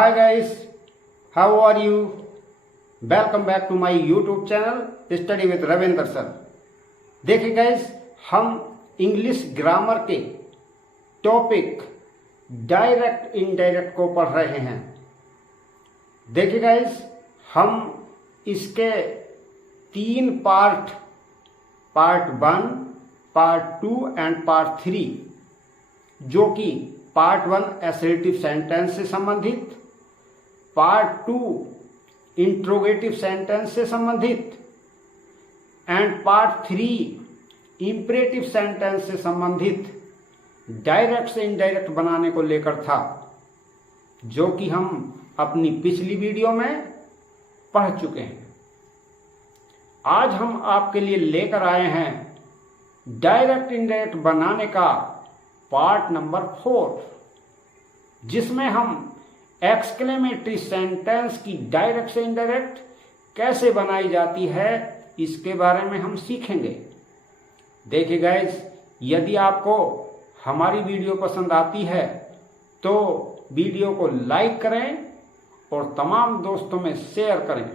Hi guys, how are you? Welcome back to my YouTube channel Study with Ravinder sir. देखिए guys, हम English grammar के topic direct indirect को पढ़ रहे हैं। देखिए गाइस, हम इसके 3 पार्ट 1, पार्ट 2 एंड पार्ट 3, जो कि पार्ट 1 असर्टिव सेंटेंस से संबंधित, पार्ट 2 इंट्रोगेटिव सेंटेंस से संबंधित एंड पार्ट 3 इंपरेटिव सेंटेंस से संबंधित डायरेक्ट से इनडायरेक्ट बनाने को लेकर था, जो कि हम अपनी पिछली वीडियो में पढ़ चुके हैं। आज हम आपके लिए लेकर आए हैं डायरेक्ट इनडायरेक्ट बनाने का पार्ट नंबर 4, जिसमें हम एक्सक्लेमेटरी सेंटेंस की डायरेक्ट से इनडायरेक्ट कैसे बनाई जाती है इसके बारे में हम सीखेंगे। देखिए गाइस, यदि आपको हमारी वीडियो पसंद आती है तो वीडियो को लाइक करें और तमाम दोस्तों में शेयर करें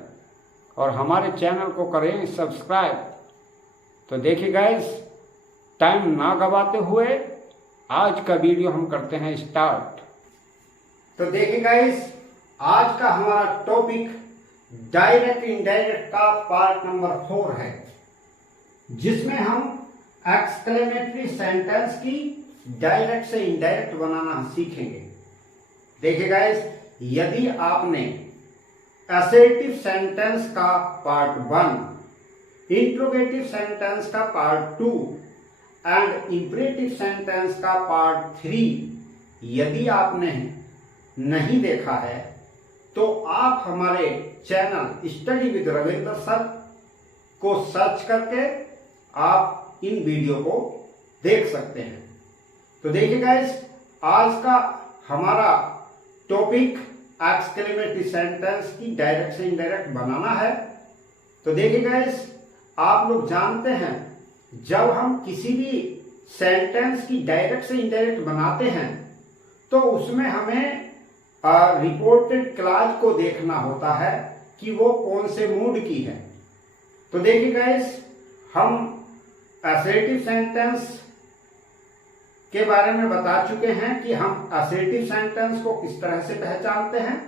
और हमारे चैनल को करें सब्सक्राइब। तो देखिए गाइस, टाइम ना गवाते हुए आज का वीडियो हम करते हैं स्टार्ट। तो देखिए गाइस, आज का हमारा टॉपिक डायरेक्ट इनडायरेक्ट का पार्ट नंबर 4 है, जिसमें हम एक्सक्लेमेटरी सेंटेंस की डायरेक्ट से इनडायरेक्ट बनाना सीखेंगे। देखिए गाइस, यदि आपने असर्टिव सेंटेंस का पार्ट 1, इंट्रोगेटिव सेंटेंस का पार्ट 2 एंड इंपरेटिव सेंटेंस का पार्ट 3 यदि आपने नहीं देखा है तो आप हमारे channel study with Ravinder sir को सर्च करके आप इन वीडियो को देख सकते हैं। तो देखिए गाइस, आज का हमारा टॉपिक एक्सक्लेमेटरी सेंटेंस की डायरेक्ट से इनडायरेक्ट बनाना है। तो देखिए गाइस, आप लोग जानते हैं, जब हम किसी भी सेंटेंस की डायरेक्ट से इनडायरेक्ट बनाते हैं तो उसमें हमें रिपोर्टेड क्लॉज को देखना होता है कि वो कौन से मूड की है। तो देखिए गाइस, हम असर्टिव सेंटेंस के बारे में बता चुके हैं कि हम असर्टिव सेंटेंस को किस तरह से पहचानते हैं।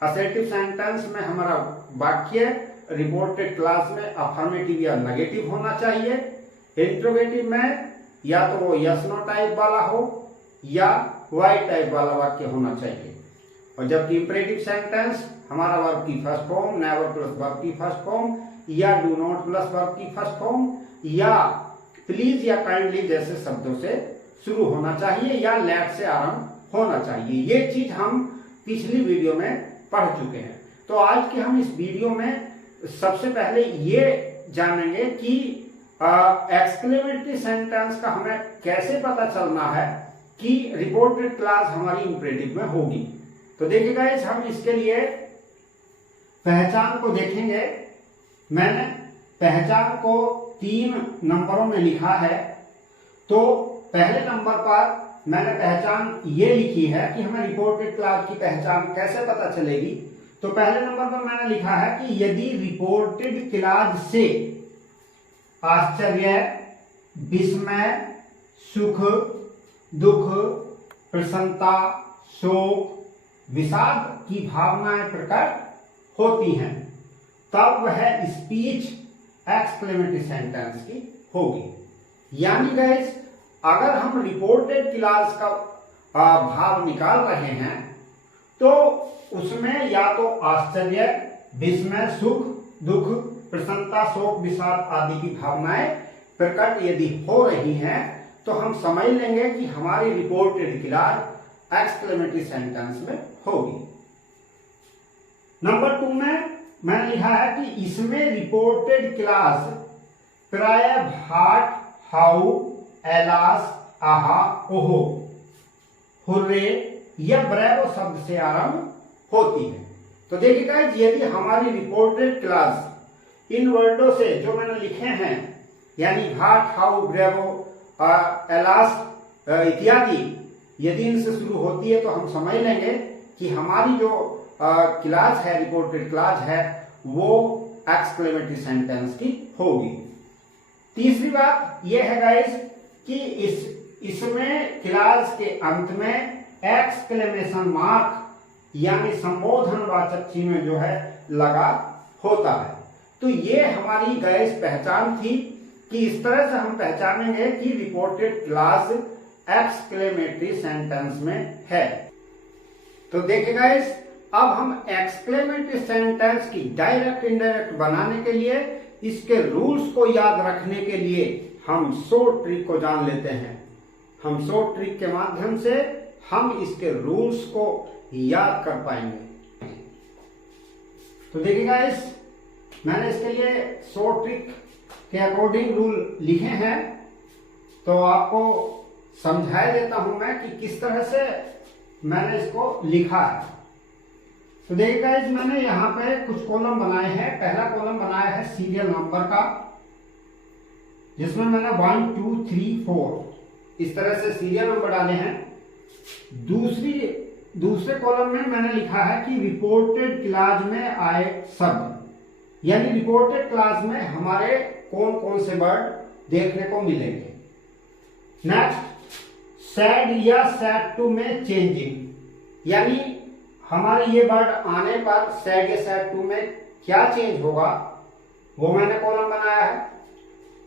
असर्टिव सेंटेंस में हमारा वाक्य रिपोर्टेड क्लॉज में अफर्मेटिव या नेगेटिव होना चाहिए। इंट्रोगेटिव में या तो वो यस नो टाइप वाला हो या वाई टाइप वाला वाक्य होना चाहिए। और जबकि इंपरेटिव सेंटेंस हमारा वर्ब की first form, never plus verb की फर्स्ट फॉर्म या डू नॉट प्लस वर्ब की फर्स्ट फॉर्म या प्लीज या काइंडली जैसे शब्दों से शुरू होना चाहिए या लेट से आरंभ होना चाहिए। ये चीज हम पिछली वीडियो में पढ़ चुके हैं। तो आज के हम इस वीडियो में सबसे पहले ये जानेंगे कि एक्सक्लेमेटरी सेंटेंस का हमें कैसे पता चलना है कि रिपोर्टेड क्लॉज हमारी इंपरेटिव में होगी। तो देखिए गाइस, हम इसके लिए पहचान को देखेंगे। मैंने पहचान को 3 नंबरों में लिखा है। तो पहले नंबर पर मैंने पहचान ये लिखी है कि हमें रिपोर्टेड क्लॉज की पहचान कैसे पता चलेगी। तो पहले नंबर पर मैंने लिखा है कि यदि रिपोर्टेड क्लॉज से आश्चर्य, विस्मय, सुख, दुख, प्रसन्नता, शोक, विषाद की भावनाएं प्रकट होती हैं, तब वह स्पीच एक्सक्लेमेटरी सेंटेंस की होगी। यानी गाइस, अगर हम रिपोर्टेड क्लॉज का भाव निकाल रहे हैं तो उसमें या तो आश्चर्य, विस्मय, सुख, दुख, प्रसन्नता, शोक, विषाद आदि की भावनाएं प्रकट यदि हो रही हैं तो हम समझ लेंगे कि हमारी रिपोर्टेड क्लॉज एक्सक्लेमेटरी सेंटेंस में होगी। नंबर 2 में मैंने लिखा है कि इसमें रिपोर्टेड क्लॉज प्राय भाट, हाउ, एलास, आहा, ओहो, हुर्रे या ब्रेवो शब्द से आरंभ होती है। तो देखिए गाइस, यदि हमारी रिपोर्टेड क्लॉज इन वर्डों से जो मैंने लिखे हैं, यानी भाट, हाउ, ब्रेवो, एलास इत्यादि, यदि इनसे शुरू होती है तो हम समझ लेंगे कि हमारी जो क्लास है, रिपोर्टेड क्लास है, वो एक्सक्लेमेटरी सेंटेंस की होगी। तीसरी बात यह है गाइस कि इसमें क्लास के अंत में एक्सक्लेमेशन मार्क यानी संबोधनवाचक चिन्ह जो है लगा होता है। तो ये हमारी गाइस पहचान थी कि इस तरह से हम पहचानेंगे कि रिपोर्टेड क्लास एक्सक्लेमेटरी सेंटेंस में है। तो देखिए गाइस, अब हम एक्सक्लेमेटरी सेंटेंस की डायरेक्ट इनडायरेक्ट बनाने के लिए, इसके रूल्स को याद रखने के लिए हम शॉर्ट ट्रिक को जान लेते हैं। हम शॉर्ट ट्रिक के माध्यम से हम इसके रूल्स को याद कर पाएंगे। तो देखिए गाइस, मैंने इसके लिए शॉर्ट ट्रिक के अकॉर्डिंग रूल लिखे हैं, तो आपको समझा देता हूं मैं कि किस तरह से मैंने इसको लिखा है। तो देखिए गाइस, मैंने यहाँ पे कुछ कॉलम बनाए हैं। पहला कॉलम बनाया है सीरियल नंबर का, जिसमें मैंने 1 2 3 4 इस तरह से सीरियल नंबर डाले हैं। दूसरे कॉलम में मैंने लिखा है कि रिपोर्टेड क्लास में आए शब्द, यानी रिपोर्टेड क्लास में हमारे कौन कौन से वर्ड देखने को मिलेंगे। नेक्स्ट, सैड या सैड टू में चेंजिंग, यानी हमारे ये वर्ड आने पर सैड या सैड टू में क्या चेंज होगा, वो मैंने कॉलम बनाया है।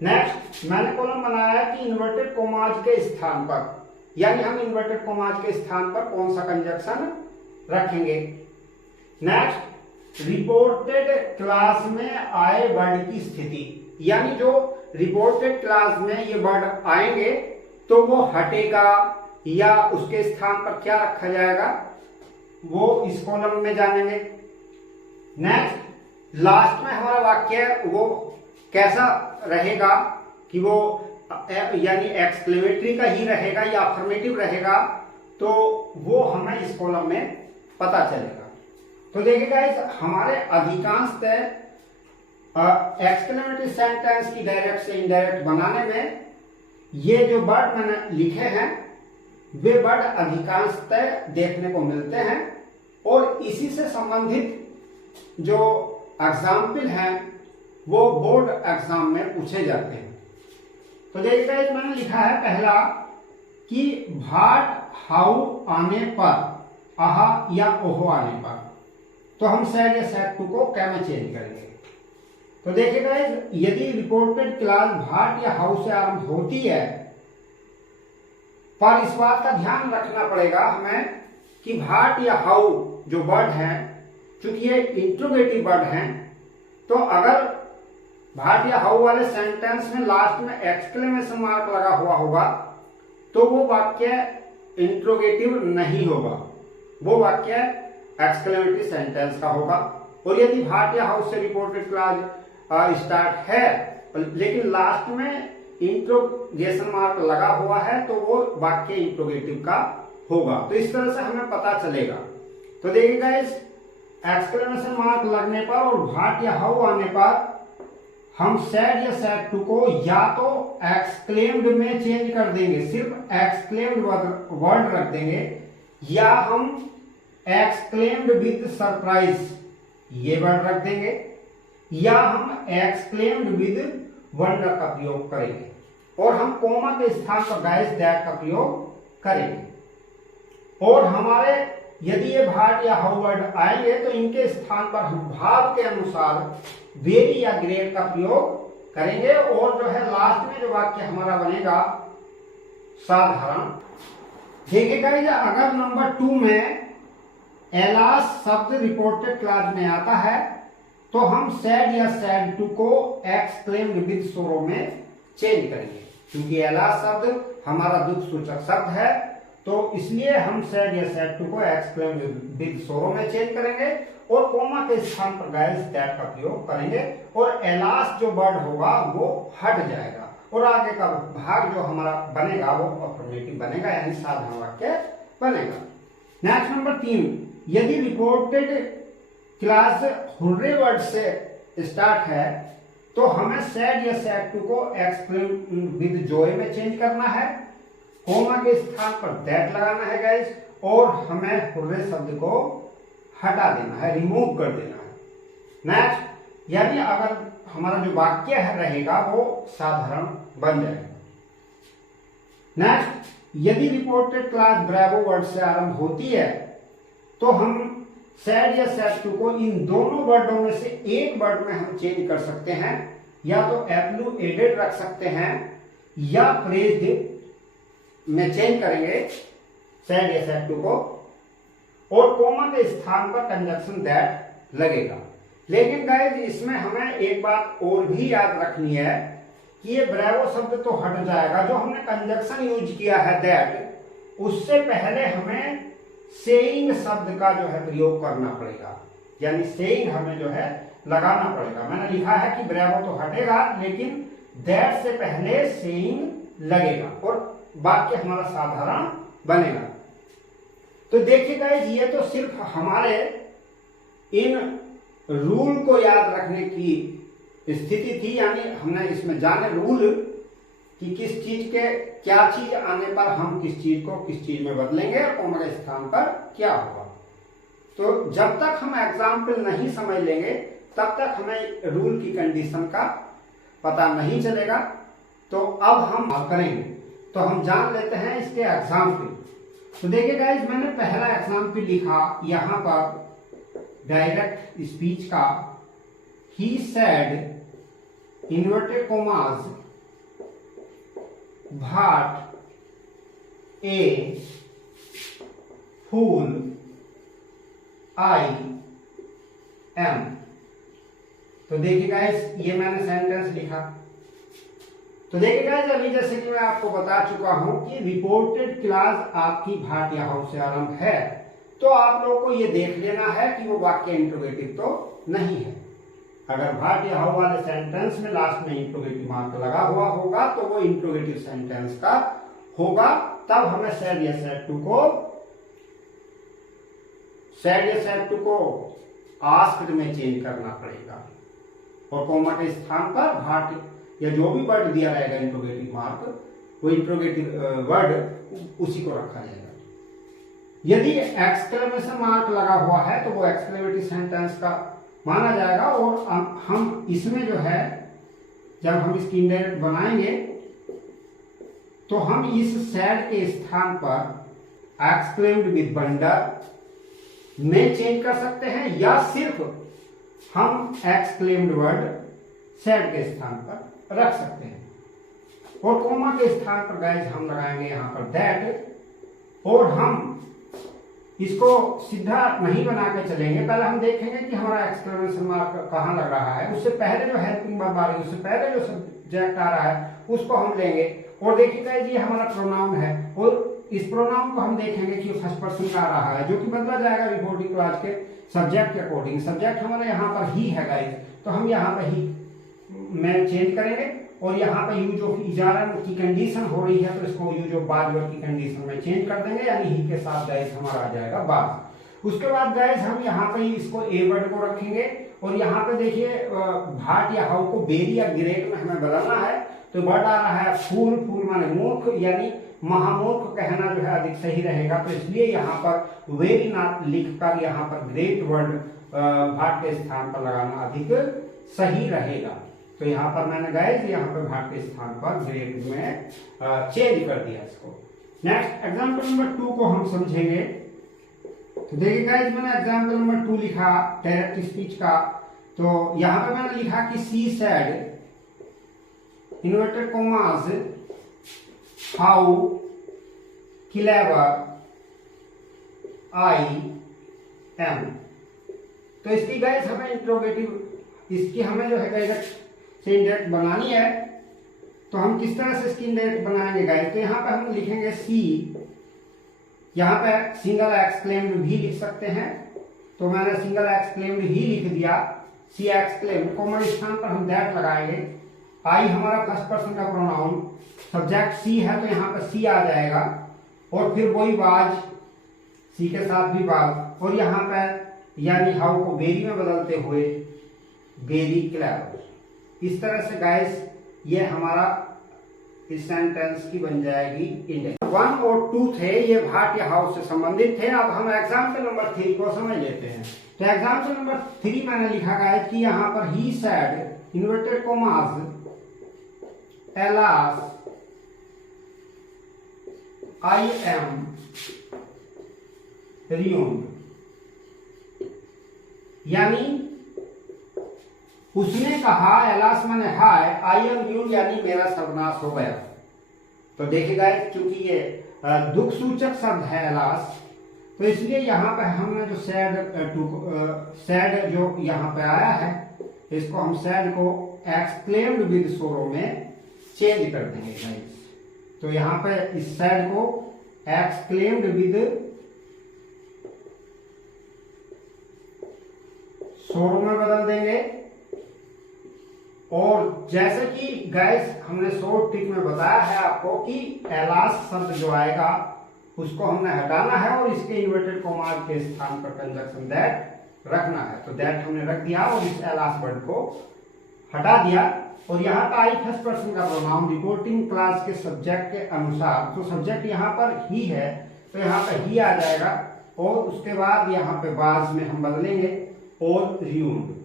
नेक्स्ट, मैंने कॉलम बनाया है कि इन्वर्टेड कोमाज के स्थान पर, यानी हम इन्वर्टेड कोमाज के स्थान पर कौन सा कंजक्शन रखेंगे। नेक्स्ट, रिपोर्टेड क्लास में आए वर्ड की स्थिति, यानी जो रिपोर्टेड क्लास में ये वर्ड आएंगे तो वो हटेगा या उसके स्थान पर क्या रखा जाएगा, वो इस कॉलम में जानेंगे। नेक्स्ट, लास्ट में हमारा वाक्य वो कैसा रहेगा कि वो यानी एक्सक्लेमेटरी का ही रहेगा या अफर्मेटिव रहेगा, तो वो हमें इस कॉलम में पता चलेगा। तो देखिए गाइस, हमारे अधिकांशतः एक्सक्लेमेटरी सेंटेंस की डायरेक्ट से इनडायरेक्ट बनाने में ये जो वर्ड मैंने लिखे हैं वे वर्ड अधिकांशतः देखने को मिलते हैं, और इसी से संबंधित जो एग्जाम्पल हैं वो बोर्ड एग्जाम में पूछे जाते हैं। तो देखिए मैंने लिखा है पहला कि भाट हाउ आने पर, आहा या ओहो आने पर, तो हम सैड या सैड टू को क्या में चेंज करेंगे। तो देखिए गाइस, यदि रिपोर्टेड क्लास भाट या हाउ से आरंभ होती है, पर इस बात का ध्यान रखना पड़ेगा हमें कि भाट या हाउ जो वर्ड हैं, चूंकि ये इंट्रोगेटिव वर्ड हैं, तो अगर भाट या हाउ वाले सेंटेंस में लास्ट में एक्सक्लेमेशन मार्क लगा हुआ होगा तो वो वाक्य इंट्रोगेटिव नहीं होगा, वो वाक्य एक्सक्लेमेटरी सेंटेंस का होगा। और यदि भाट या हाउ से रिपोर्टेड क्लास स्टार्ट है लेकिन लास्ट में इंट्रोगेशन मार्क लगा हुआ है तो वो वाक्य इंट्रोगेटिव का होगा। तो इस तरह से हमें पता चलेगा। तो देखिए गाइस, एक्सक्लेमेशन मार्क लगने पर और भाट या हाउ आने पर हम सैड या सैड टू को या तो एक्सक्लेम्ड में चेंज कर देंगे, सिर्फ एक्सक्लेम्ड वर्ड रख देंगे, या हम एक्सक्लेम्ड विद सरप्राइज ये वर्ड रख देंगे, या हम एक्सक्लेम्ड विद वंडर का प्रयोग करेंगे, और हम कोमा के स्थान पर गाइस दैट का प्रयोग करेंगे। और हमारे यदि ये भाट या हाउ वर्ड आएंगे तो इनके स्थान पर हम भाव के अनुसार वेरी या ग्रेट का प्रयोग करेंगे, और जो है लास्ट में जो वाक्य हमारा बनेगा साधारण। देखिए गाइस, अगर नंबर 2 में एलास शब्द रिपोर्टेड क्लास में आता है तो हम सैड या सैड टू को एक्सक्लेम्ड विद सोरो में चेंज करेंगे, क्योंकि एलास शब्द हमारा दुख सूचक शब्द है, तो इसलिए हम सैड या सैड टू को एक्सक्लेम्ड विद सोरो में चेंज करेंगे और कोमा के स्थान पर गाइस दैट का प्रयोग करेंगे, और एलास जो वर्ड होगा वो हट जाएगा और आगे का भाग जो हमारा बनेगा वो अफर्मेटिव बनेगा, यानी साधारण वाक्य बनेगा। नेक्स्ट नंबर 3, यदि रिपोर्टेड क्लास हुर्रे वर्ड से स्टार्ट है तो हमें सैड या सैड टू को एक्सक्लेम विद जॉय में चेंज करना है, कोमा के स्थान पर दैट लगाना है गाइस, और हमें हुर्रे शब्द को हटा देना है, रिमूव कर देना है। नेक्स्ट, यानी अगर हमारा जो वाक्य रहेगा वो साधारण बन जाएगा। नेक्स्ट, यदि रिपोर्टेड क्लास ब्रेवो वर्ड से आरंभ होती है तो हम सैड या सैड टू को इन दोनों वर्डों में से एक वर्ड में हम चेंज कर सकते हैं, या तो एप्लू एडेड रख सकते हैं या प्रेज्ड में चेंज करेंगे सैड या सैड टू को, और कोमा के स्थान पर कंजक्शन दैट लगेगा। लेकिन गाइस इसमें हमें एक बात और भी याद रखनी है कि ये ब्रेवो शब्द तो हट जाएगा, जो हमने कंजक्शन यूज किया है दैट, उससे पहले हमें सेइंग शब्द का जो है प्रयोग करना पड़ेगा, यानी सेइंग हमें जो है लगाना पड़ेगा। मैंने लिखा है कि ब्रेवो तो हटेगा लेकिन दैट से पहले सेइंग लगेगा और वाक्य हमारा साधारण बनेगा। तो देखिए गाइस, ये तो सिर्फ हमारे इन रूल को याद रखने की स्थिति थी, यानी हमने इसमें जाने रूल कि किस चीज के क्या चीज आने पर हम किस चीज को किस चीज में बदलेंगे और कोमा के स्थान पर क्या होगा। तो जब तक हम एग्जाम्पल नहीं समझ लेंगे तब तक हमें रूल की कंडीशन का पता नहीं चलेगा। तो अब हम करेंगे, तो हम जान लेते हैं इसके एग्जाम्पल। तो देखिए गाइस, मैंने पहला एग्जाम्पल लिखा यहां पर डायरेक्ट स्पीच का, he said inverted commas what a fool I am. तो देखिए गाइस, ये मैंने सेंटेंस लिखा। तो देखिए गाइस, अभी जैसे कि मैं आपको बता चुका हूं कि रिपोर्टेड क्लास आपकी भाट या हाउ से आरंभ है, तो आप लोगों को ये देख लेना है कि वो वाक्य इंट्रोगेटिव तो नहीं है। अगर भाट या हाउ वाले सेंटेंस में लास्ट में इंट्रोगेटिव मार्क लगा हुआ होगा तो वो इंट्रोगेटिव सेंटेंस का होगा, तब हमें सैड या सैड टू को आस्क्ड में चेंज करना पड़ेगा और कोमा के स्थान पर भाट या जो भी वर्ड दिया रहेगा इंट्रोगेटिव मार्क, वो इंट्रोगेटिव वर्ड उसी को रखा जाएगा। यदि एक्सक्लेमेशन मार्क लगा हुआ है तो वो एक्सक्लेमेटरी सेंटेंस का माना जाएगा। और हम इसमें जो है जब हम इसकी इंडायरेक्ट बनाएंगे तो हम इस सैड के स्थान पर एक्सक्लेम्ड विद वंडर में चेंज कर सकते हैं, या सिर्फ हम एक्सक्लेम्ड वर्ड सैड के स्थान पर रख सकते हैं। और कोमा के स्थान पर गाइस हम लगाएंगे यहां पर दैट, और हम इसको सीधा नहीं बना के चलेंगे। पहले हम देखेंगे कि हमारा एक्सक्लेमेशन मार्क कहां लग रहा है, उससे पहले जो हेल्पिंग वर्ब आ रही है, उससे पहले जो सब्जेक्ट आ रहा है उसको हम लेंगे। और देखिएगा ये हमारा प्रोनाउन है और इस प्रोनाउन को हम देखेंगे कि फर्स्ट पर्सन का आ रहा है, जो कि बदला जाएगा रिपोर्टिंग क्लास के सब्जेक्ट के अकॉर्डिंग। सब्जेक्ट हमारे यहाँ पर ही है गाइस, तो हम यहाँ पर ही में चेंज करेंगे और यहाँ पर यूज ऑफ इजारा की कंडीशन हो रही है तो इसको यूज ऑफ बाद वर्ब की कंडीशन में चेंज कर देंगे, यानी ही के साथ गाइस हमारा आ जाएगा बाद। उसके बाद गाइस हम यहाँ पे इसको ए वर्ड को रखेंगे और यहाँ पे देखिए भाट या हाउ को बेरी या ग्रेट में हमें बदलना है, तो वर्ड आ रहा है फूल। फूल माने मूर्ख, यानी महामूर्ख कहना जो है अधिक सही रहेगा, तो इसलिए यहाँ पर वेरी ना लिखकर यहाँ पर ग्रेट वर्ड भाट के स्थान पर लगाना अधिक सही रहेगा। तो यहाँ पर मैंने गाइस यहाँ पर भाट के स्थान पर ग्रेट में चेंज कर दिया इसको। नेक्स्ट एग्जाम्पल नंबर 2 को हम समझेंगे। तो देखिए गाइस, मैंने एग्जाम्पल नंबर 2 लिखा डायरेक्ट स्पीच का। तो यहाँ पर मैंने लिखा कि she said inverted commas how clever I am. तो इसकी गाइस हमें इंट्रोगेटिव, इसकी हमें जो है डायरेक्ट से इंडायरेक्ट बनानी है। तो हम किस तरह से इसकी इंडायरेक्ट बनाएंगे गाइस, तो यहाँ पे हम लिखेंगे सी, यहाँ पे सिंगल एक्सक्लेम्ड भी लिख सकते हैं, तो मैंने सिंगल एक्सक्लेम्ड ही लिख दिया, सी एक्सक्लेम्ड। कॉमन स्थान पर हम दैट लगाएंगे। आई हमारा फर्स्ट पर्सन का प्रोनाउन, सब्जेक्ट सी है तो यहाँ पर सी आ जाएगा और फिर वही बाज, सी के साथ भी बाज, और यहाँ पे यानी हाउ को बेरी में बदलते हुए बेरी क्लेवर। इस तरह से गाइस ये हमारा इस सेंटेंस की बन जाएगी इंडेक्स। 1 और 2 थे, ये भाट या हाउस से संबंधित थे। अब हम एग्जाम्पल नंबर 3 को समझ लेते हैं। तो एग्जाम्पल नंबर 3 मैंने लिखा है कि यहाँ पर ही said inverted commas alas I am ruined, यानी उसने कहा, एलास माने हाय, आई एम रियून्ड यानी मेरा सर्वनाश हो गया। तो देखिएगा क्योंकि ये दुख सूचक शब्द है एलास, तो इसलिए यहाँ पे हमने जो सैड जो यहाँ पे आया है, इसको हम सैड को एक्सक्लेम्ड विद सोरो में चेंज कर देंगे गाइस। तो यहाँ पे इस सैड को एक्सक्लेम्ड विद सोरो में बदल देंगे। और जैसे कि गाइस हमने शॉर्ट ट्रिक में बताया है आपको कि एलास शब्द जो आएगा उसको हमने हटाना है और इसके इन्वर्टेड कॉमा के स्थान पर कंजक्शन दैट रखना है। तो दैट हमने रख दिया और इस एलास वर्ड को हटा दिया। और यहाँ पर आई फर्स्ट पर्सन का प्रोनाउन रिपोर्टिंग क्लास के सब्जेक्ट के अनुसार, तो सब्जेक्ट यहाँ पर ही है तो यहाँ पर ही आ जाएगा और उसके बाद यहाँ पे बाज में हम बदलेंगे और रियून्ड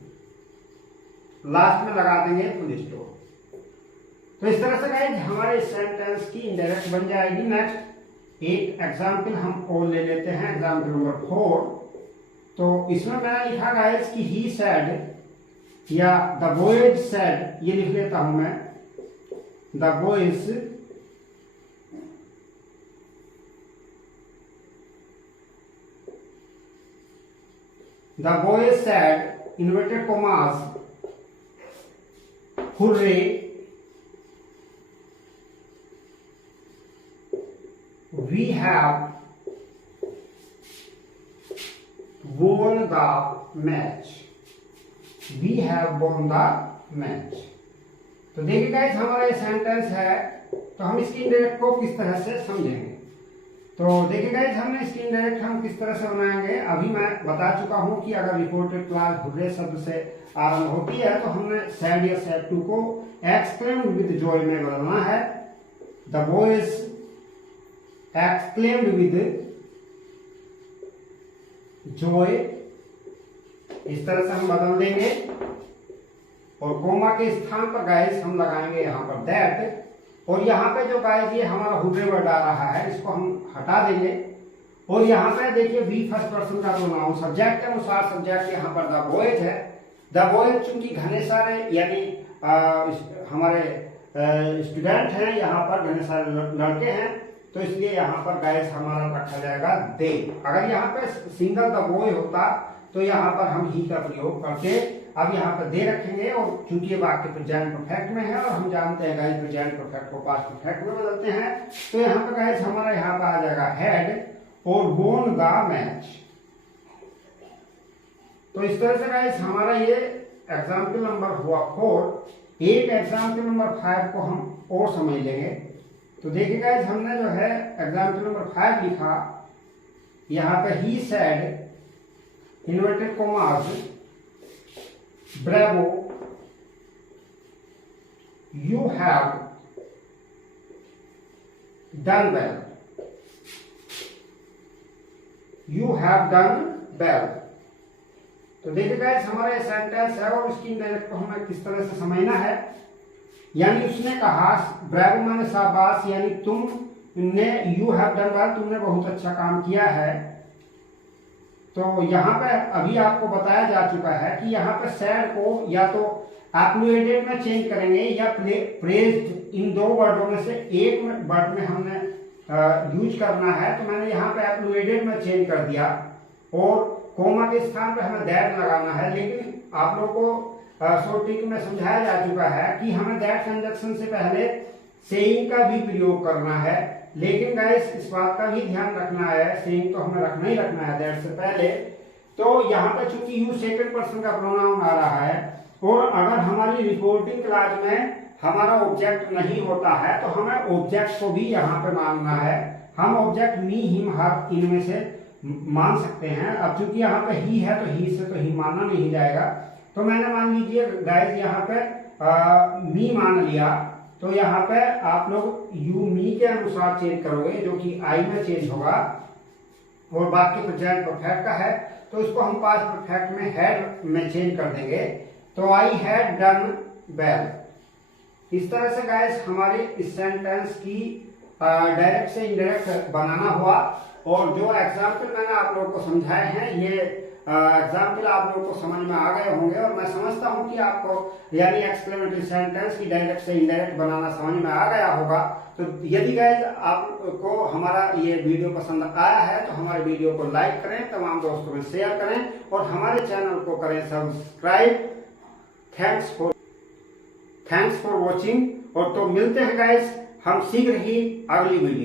लास्ट में लगा देंगे फुल स्टॉप। तो इस तरह से गाइस हमारे सेंटेंस की इनडायरेक्ट बन जाएगी। नेक्स्ट एक एग्जाम्पल हम और ले लेते हैं, एग्जाम्पल नंबर 4। तो इसमें मैंने लिखा गाइस कि ही सेड या द बॉयज सेड, ये लिख लेता हूं मैं, the boys said inverted commas Hooray, we have won the match. We have won the match. तो देखिए गाइस हमारा ये सेंटेंस है, तो हम इसकी इनडायरेक्ट को किस तरह से समझेंगे। तो देखिए गाइस हमने इसकी इनडायरेक्ट हम किस तरह से बनाएंगे, अभी मैं बता चुका हूं कि अगर रिपोर्टेड क्लास हुर्रे शब्द से आरंभ होती है तो हमने सैड या सैड टू को एक्सक्लेम्ड विद जॉय में बदलना है। The boys exclaimed with Joy, इस तरह से हम बदल देंगे। और कोमा के स्थान पर गाइस हम लगाएंगे यहाँ पर दैट। और यहाँ पे जो गाइस ये हमारा हुर्रे वर्ड आ रहा है इसको हम हटा देंगे। और यहाँ पे देखिए वी फर्स्ट पर्सन का प्रोनाउन सब्जेक्ट के अनुसार, सब्जेक्ट यहाँ पर द बॉयज है। द बॉयज चूंकि घने सारे यानी हमारे स्टूडेंट हैं, यहाँ पर घने सारे लड़के हैं, तो इसलिए यहाँ पर गाइस हमारा रखा जाएगा दे। अगर यहाँ पे सिंगल द बॉय होता तो यहाँ पर हम ही का प्रयोग करके अब यहाँ पर दे रखेंगे। और चूंकि ये वाक्य प्रेजेंट परफेक्ट में है और हम जानते हैं गाइस प्रेजेंट परफेक्ट को पास्ट परफेक्ट में बदलते हैं, तो यहाँ पर गाइस हमारा यहाँ पर आ जाएगा हैड और वोन द मैच। तो इस तरह से गाइस हमारा ये एग्जाम्पल नंबर हुआ 4। एक एग्जाम्पल नंबर 5 को हम और समझ लेंगे। तो देखिए गाइस हमने जो है एग्जाम्पल नंबर 5 लिखा, यहाँ पे he said inverted commas bravo you have done well, you have done well. तो देखिए गाइस हमारा ये सेंटेंस है और इसकी इनडायरेक्ट को हमें किस तरह से समझना है। यानी उसने कहा, ब्रेवो माने शाबाश, यानी तुमने, यू हैव डन वेल, तुमने बहुत अच्छा काम किया है। तो यहाँ पे अभी आपको बताया जा चुका है कि यहाँ पे सैड को या तो एप्लुएटेड में चेंज करेंगे या प्रेज्ड, इन दो वर्डों में से एक वर्ड में हमने यूज करना है। तो मैंने यहाँ पे एप्लुएटेड में चेंज कर दिया और कोमा के स्थान पे हमें दैट लगाना है। लेकिन आप लोगों को शॉर्ट ट्रिक में समझाया जा चुका है कि हमें दैट कंजक्शन से पहले सेइंग का भी प्रयोग करना है। लेकिन गाइस इस बात का भी ध्यान रखना है, सेइंग तो हमें रखना ही रखना है दैट से पहले। तो यहाँ पे चूंकि यू सेकंड पर्सन का प्रोनाउन आ रहा है और अगर हमारी रिपोर्टिंग क्लास में हमारा ऑब्जेक्ट नहीं होता है तो हमें ऑब्जेक्ट को भी यहाँ पे मानना है। हम ऑब्जेक्ट मी, हिम, हर इनमें से मान सकते हैं। अब चूंकि यहाँ पे ही है तो ही से तो ही मानना नहीं जाएगा। तो मैंने मान लीजिए गाइस यहाँ पे मी मान लिया तो यहाँ पे आप लोग यू मी के अनुसार चेंज करोगे, जो कि आई में चेंज होगा, और बाकी प्रेजेंट परफेक्ट का है तो इसको हम पास्ट परफेक्ट में हैड में चेंज कर देंगे। तो आई हैड डन वेल। इस तरह से गाइस हमारे इस सेंटेंस की डायरेक्ट से इनडायरेक्ट बनाना हुआ। और जो एग्जाम्पल मैंने आप लोगों को समझाए हैं, ये एग्जाम्पल आप लोगों को समझ में आ गए होंगे, और मैं समझता हूं कि आपको यानी एक्सक्लेमेटरी सेंटेंस की डायरेक्ट से इनडायरेक्ट बनाना समझ में आ गया होगा। तो यदि गाइस आपको हमारा ये वीडियो पसंद आया है तो हमारे वीडियो को लाइक करें, तमाम दोस्तों में शेयर करें, और हमारे चैनल को करें सब्सक्राइब। Thanks for watching. और तो मिलते हैं गाइस हम शीघ्र ही अगली वीडियो।